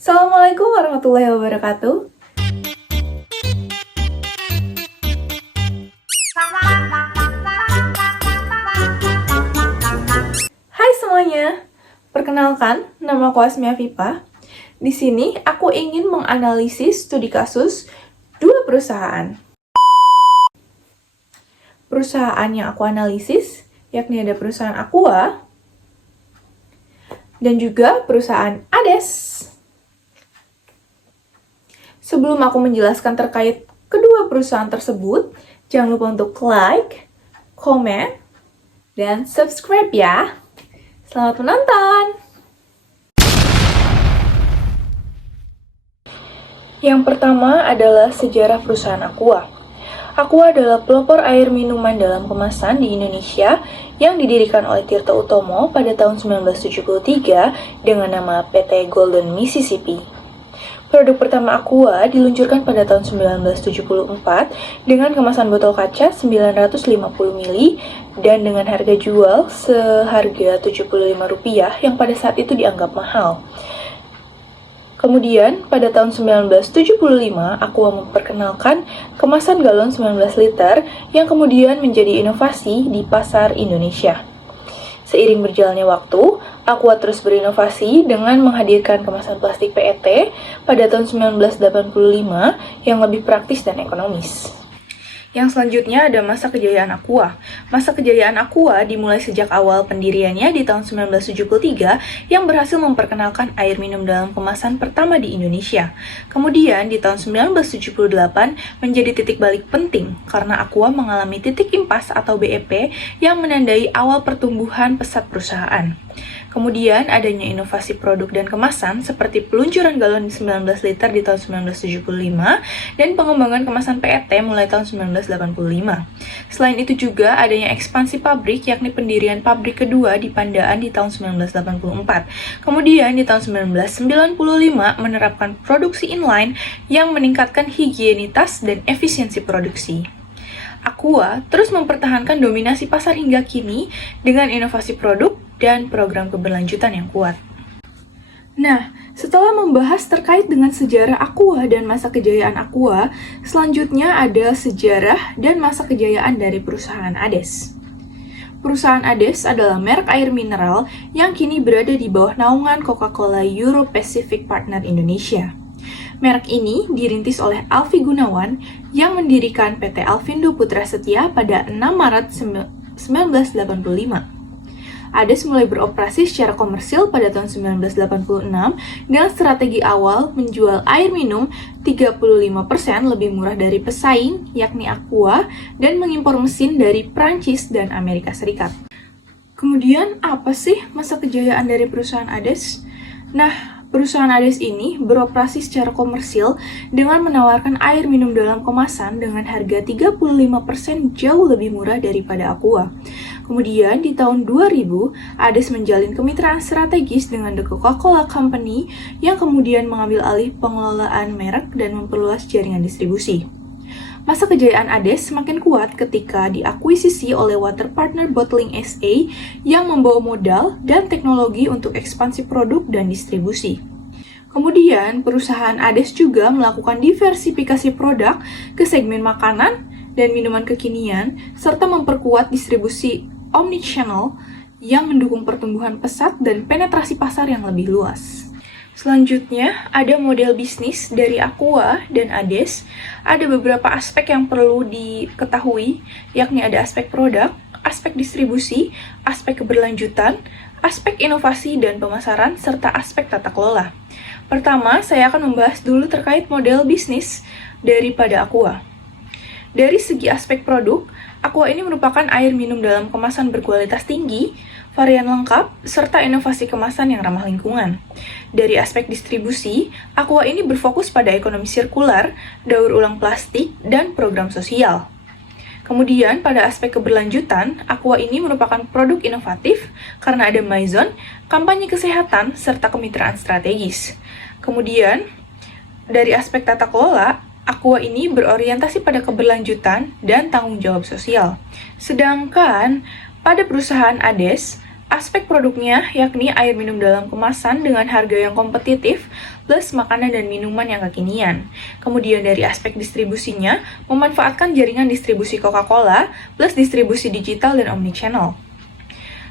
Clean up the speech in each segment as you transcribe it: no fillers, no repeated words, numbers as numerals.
Assalamualaikum warahmatullahi wabarakatuh. Hai semuanya, perkenalkan nama aku Asmia Vipa. Di sini aku ingin menganalisis studi kasus dua perusahaan. Perusahaan yang aku analisis yakni ada perusahaan Aqua dan juga perusahaan Ades. Sebelum aku menjelaskan terkait kedua perusahaan tersebut, jangan lupa untuk like, komen, dan subscribe ya. Selamat menonton! Yang pertama adalah sejarah perusahaan Aqua. Aqua adalah pelopor air minuman dalam kemasan di Indonesia yang didirikan oleh Tirta Utomo pada tahun 1973 dengan nama PT Golden Mississippi. Produk pertama Aqua diluncurkan pada tahun 1974 dengan kemasan botol kaca 950 ml dan dengan harga jual seharga Rp75 yang pada saat itu dianggap mahal. Kemudian, pada tahun 1975, Aqua memperkenalkan kemasan galon 19 liter yang kemudian menjadi inovasi di pasar Indonesia. Seiring berjalannya waktu, Aqua terus berinovasi dengan menghadirkan kemasan plastik PET pada tahun 1985 yang lebih praktis dan ekonomis. Yang selanjutnya ada masa kejayaan Aqua. Masa kejayaan Aqua dimulai sejak awal pendiriannya di tahun 1973 yang berhasil memperkenalkan air minum dalam kemasan pertama di Indonesia. Kemudian di tahun 1978 menjadi titik balik penting karena Aqua mengalami titik impas atau BEP yang menandai awal pertumbuhan pesat perusahaan. Kemudian adanya inovasi produk dan kemasan seperti peluncuran galon 19 liter di tahun 1975 dan pengembangan kemasan PET mulai tahun 1985. Selain itu juga adanya ekspansi pabrik yakni pendirian pabrik kedua di Pandaan di tahun 1984. Kemudian di tahun 1995 menerapkan produksi inline yang meningkatkan higienitas dan efisiensi produksi. Aqua terus mempertahankan dominasi pasar hingga kini dengan inovasi produk dan program keberlanjutan yang kuat. Nah, setelah membahas terkait dengan sejarah Aqua dan masa kejayaan Aqua, selanjutnya ada sejarah dan masa kejayaan dari perusahaan Ades. Perusahaan Ades adalah merek air mineral yang kini berada di bawah naungan Coca-Cola Euro Pacific Partner Indonesia. Merek ini dirintis oleh Alfi Gunawan yang mendirikan PT Alfindo Putra Setia pada 6 Maret 1985. Ades mulai beroperasi secara komersil pada tahun 1986 dengan strategi awal menjual air minum 35% lebih murah dari pesaing, yakni Aqua, dan mengimpor mesin dari Prancis dan Amerika Serikat. Kemudian, apa sih masa kejayaan dari perusahaan Ades? Nah, perusahaan Ades ini beroperasi secara komersil dengan menawarkan air minum dalam kemasan dengan harga 35% jauh lebih murah daripada Aqua. Kemudian di tahun 2000, Ades menjalin kemitraan strategis dengan The Coca-Cola Company yang kemudian mengambil alih pengelolaan merek dan memperluas jaringan distribusi. Masa kejayaan Ades semakin kuat ketika diakuisisi oleh Water Partner Bottling SA yang membawa modal dan teknologi untuk ekspansi produk dan distribusi. Kemudian, perusahaan Ades juga melakukan diversifikasi produk ke segmen makanan dan minuman kekinian, serta memperkuat distribusi omnichannel yang mendukung pertumbuhan pesat dan penetrasi pasar yang lebih luas. Selanjutnya, ada model bisnis dari Aqua dan Ades. Ada beberapa aspek yang perlu diketahui, yakni ada aspek produk, aspek distribusi, aspek keberlanjutan, aspek inovasi dan pemasaran, serta aspek tata kelola. Pertama, saya akan membahas dulu terkait model bisnis daripada Aqua. Dari segi aspek produk, Aqua ini merupakan air minum dalam kemasan berkualitas tinggi, varian lengkap, serta inovasi kemasan yang ramah lingkungan. Dari aspek distribusi, Aqua ini berfokus pada ekonomi sirkular, daur ulang plastik, dan program sosial. Kemudian, pada aspek keberlanjutan, Aqua ini merupakan produk inovatif karena ada Maison, kampanye kesehatan, serta kemitraan strategis. Kemudian, dari aspek tata kelola, Aqua ini berorientasi pada keberlanjutan dan tanggung jawab sosial. Sedangkan pada perusahaan Ades, aspek produknya yakni air minum dalam kemasan dengan harga yang kompetitif plus makanan dan minuman yang kekinian. Kemudian dari aspek distribusinya, memanfaatkan jaringan distribusi Coca-Cola plus distribusi digital dan omnichannel.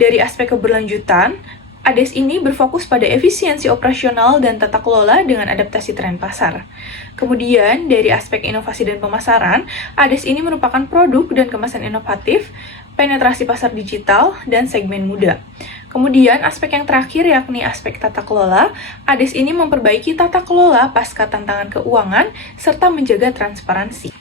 Dari aspek keberlanjutan, ADES ini berfokus pada efisiensi operasional dan tata kelola dengan adaptasi tren pasar. Kemudian, dari aspek inovasi dan pemasaran, ADES ini merupakan produk dan kemasan inovatif, penetrasi pasar digital, dan segmen muda. Kemudian, aspek yang terakhir yakni aspek tata kelola. ADES ini memperbaiki tata kelola pasca tantangan keuangan, serta menjaga transparansi.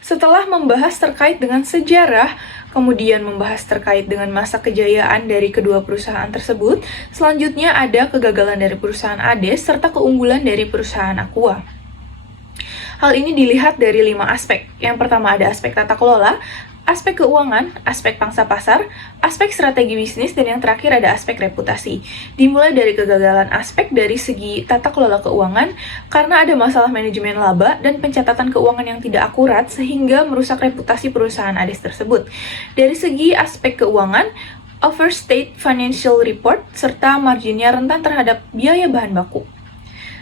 Setelah membahas terkait dengan sejarah, kemudian membahas terkait dengan masa kejayaan dari kedua perusahaan tersebut, selanjutnya ada kegagalan dari perusahaan ADES serta keunggulan dari perusahaan Aqua. Hal ini dilihat dari 5 aspek. Yang pertama ada aspek tata kelola, aspek keuangan, aspek pangsa pasar, aspek strategi bisnis, dan yang terakhir ada aspek reputasi. Dimulai dari kegagalan aspek dari segi tata kelola keuangan, karena ada masalah manajemen laba dan pencatatan keuangan yang tidak akurat sehingga merusak reputasi perusahaan ADES tersebut. Dari segi aspek keuangan, overstate financial report, serta marginnya rentan terhadap biaya bahan baku.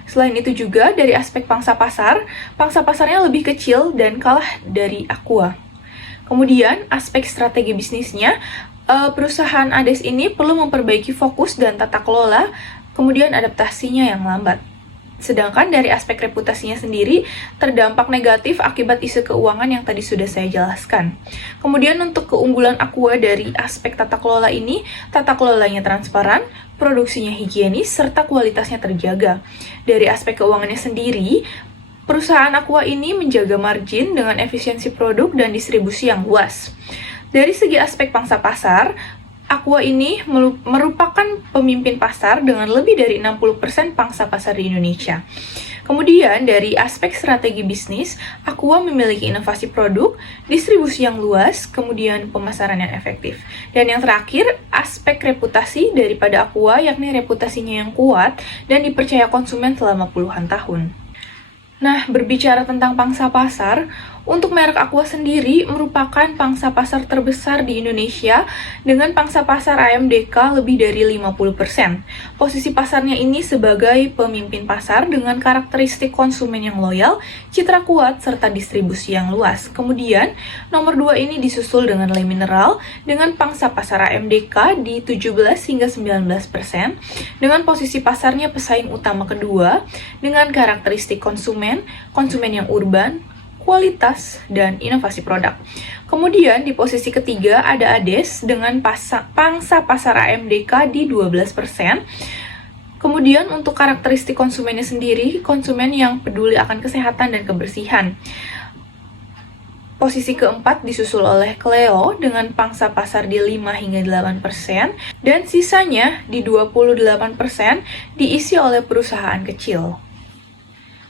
Selain itu juga dari aspek pangsa pasarnya lebih kecil dan kalah dari Aqua. Kemudian, aspek strategi bisnisnya, perusahaan ADES ini perlu memperbaiki fokus dan tata kelola, kemudian adaptasinya yang lambat. Sedangkan dari aspek reputasinya sendiri, terdampak negatif akibat isu keuangan yang tadi sudah saya jelaskan. Kemudian untuk keunggulan Aqua dari aspek tata kelola ini, tata kelolanya transparan, produksinya higienis, serta kualitasnya terjaga. Dari aspek keuangannya sendiri, perusahaan Aqua ini menjaga margin dengan efisiensi produk dan distribusi yang luas. Dari segi aspek pangsa pasar, Aqua ini merupakan pemimpin pasar dengan lebih dari 60% pangsa pasar di Indonesia. Kemudian dari aspek strategi bisnis, Aqua memiliki inovasi produk, distribusi yang luas, kemudian pemasaran yang efektif. Dan yang terakhir, aspek reputasi daripada Aqua yakni reputasinya yang kuat dan dipercaya konsumen selama puluhan tahun. Nah, berbicara tentang pangsa pasar, untuk merek Aqua sendiri merupakan pangsa pasar terbesar di Indonesia dengan pangsa pasar AMDK lebih dari 50%. Posisi pasarnya ini sebagai pemimpin pasar dengan karakteristik konsumen yang loyal, citra kuat, serta distribusi yang luas. Kemudian, nomor 2 ini disusul dengan Le Mineral dengan pangsa pasar AMDK di 17 hingga 19%, dengan posisi pasarnya pesaing utama kedua, dengan karakteristik konsumen yang urban, kualitas, dan inovasi produk. Kemudian di posisi ketiga ada ADES dengan pangsa pasar AMDK di 12%. Kemudian untuk karakteristik konsumennya sendiri, konsumen yang peduli akan kesehatan dan kebersihan. Posisi keempat disusul oleh Cleo dengan pangsa pasar di 5 hingga 8%, dan sisanya di 28% diisi oleh perusahaan kecil.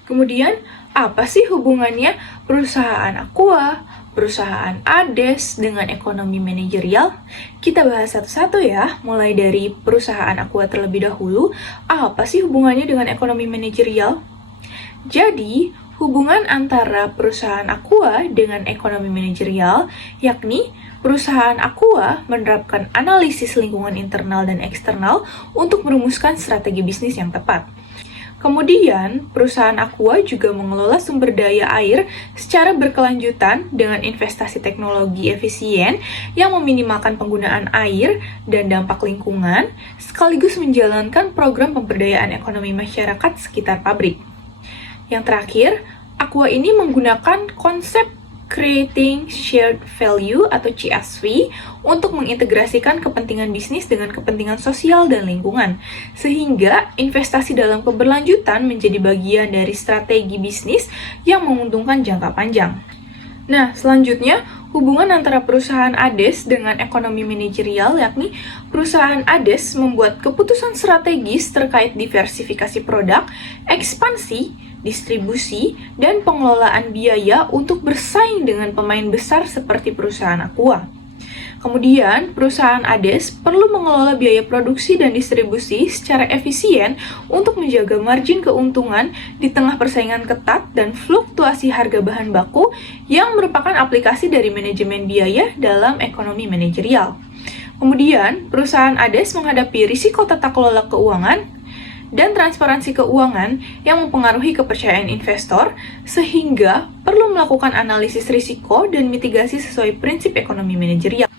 Kemudian, apa sih hubungannya perusahaan Aqua, perusahaan ADES dengan ekonomi manajerial? Kita bahas satu-satu ya, mulai dari perusahaan Aqua terlebih dahulu. Apa sih hubungannya dengan ekonomi manajerial? Jadi, hubungan antara perusahaan Aqua dengan ekonomi manajerial, yakni perusahaan Aqua menerapkan analisis lingkungan internal dan eksternal untuk merumuskan strategi bisnis yang tepat. Kemudian, perusahaan Aqua juga mengelola sumber daya air secara berkelanjutan dengan investasi teknologi efisien yang meminimalkan penggunaan air dan dampak lingkungan, sekaligus menjalankan program pemberdayaan ekonomi masyarakat sekitar pabrik. Yang terakhir, Aqua ini menggunakan konsep Creating Shared Value atau CSV untuk mengintegrasikan kepentingan bisnis dengan kepentingan sosial dan lingkungan, sehingga investasi dalam keberlanjutan menjadi bagian dari strategi bisnis yang menguntungkan jangka panjang. Nah, selanjutnya, hubungan antara perusahaan ADES dengan ekonomi manajerial, yakni perusahaan ADES membuat keputusan strategis terkait diversifikasi produk, ekspansi, distribusi, dan pengelolaan biaya untuk bersaing dengan pemain besar seperti perusahaan Aqua. Kemudian, perusahaan ADES perlu mengelola biaya produksi dan distribusi secara efisien untuk menjaga margin keuntungan di tengah persaingan ketat dan fluktuasi harga bahan baku yang merupakan aplikasi dari manajemen biaya dalam ekonomi manajerial. Kemudian, perusahaan ADES menghadapi risiko tata kelola keuangan dan transparansi keuangan yang mempengaruhi kepercayaan investor, sehingga perlu melakukan analisis risiko dan mitigasi sesuai prinsip ekonomi manajerial.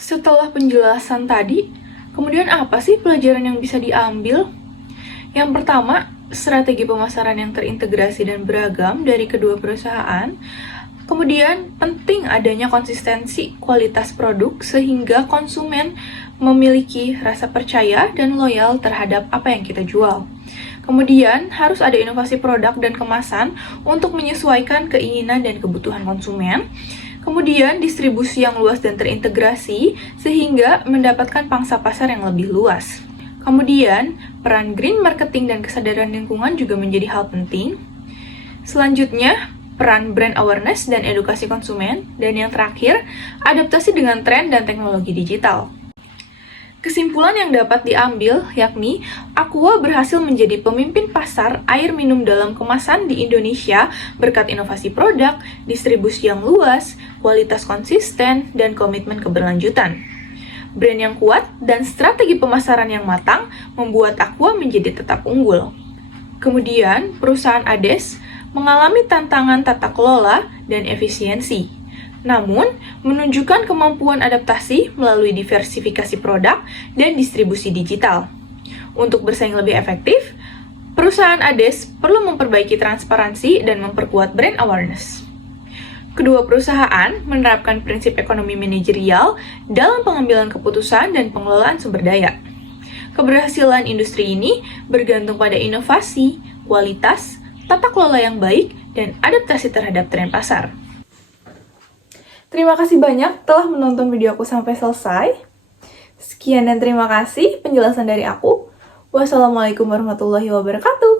Setelah penjelasan tadi, kemudian apa sih pelajaran yang bisa diambil? Yang pertama, strategi pemasaran yang terintegrasi dan beragam dari kedua perusahaan. Kemudian, penting adanya konsistensi kualitas produk sehingga konsumen memiliki rasa percaya dan loyal terhadap apa yang kita jual. Kemudian, harus ada inovasi produk dan kemasan untuk menyesuaikan keinginan dan kebutuhan konsumen. Kemudian, distribusi yang luas dan terintegrasi sehingga mendapatkan pangsa pasar yang lebih luas. Kemudian, peran green marketing dan kesadaran lingkungan juga menjadi hal penting. Selanjutnya, peran brand awareness dan edukasi konsumen, dan yang terakhir, adaptasi dengan tren dan teknologi digital. Kesimpulan yang dapat diambil yakni Aqua berhasil menjadi pemimpin pasar air minum dalam kemasan di Indonesia berkat inovasi produk, distribusi yang luas, kualitas konsisten, dan komitmen keberlanjutan. Brand yang kuat dan strategi pemasaran yang matang membuat Aqua menjadi tetap unggul. Kemudian, perusahaan ADES mengalami tantangan tata kelola dan efisiensi, namun menunjukkan kemampuan adaptasi melalui diversifikasi produk dan distribusi digital. Untuk bersaing lebih efektif, perusahaan ADES perlu memperbaiki transparansi dan memperkuat brand awareness. Kedua perusahaan menerapkan prinsip ekonomi manajerial dalam pengambilan keputusan dan pengelolaan sumber daya. Keberhasilan industri ini bergantung pada inovasi, kualitas, tata kelola yang baik, dan adaptasi terhadap tren pasar. Terima kasih banyak telah menonton video aku sampai selesai. Sekian dan terima kasih penjelasan dari aku. Wassalamualaikum warahmatullahi wabarakatuh.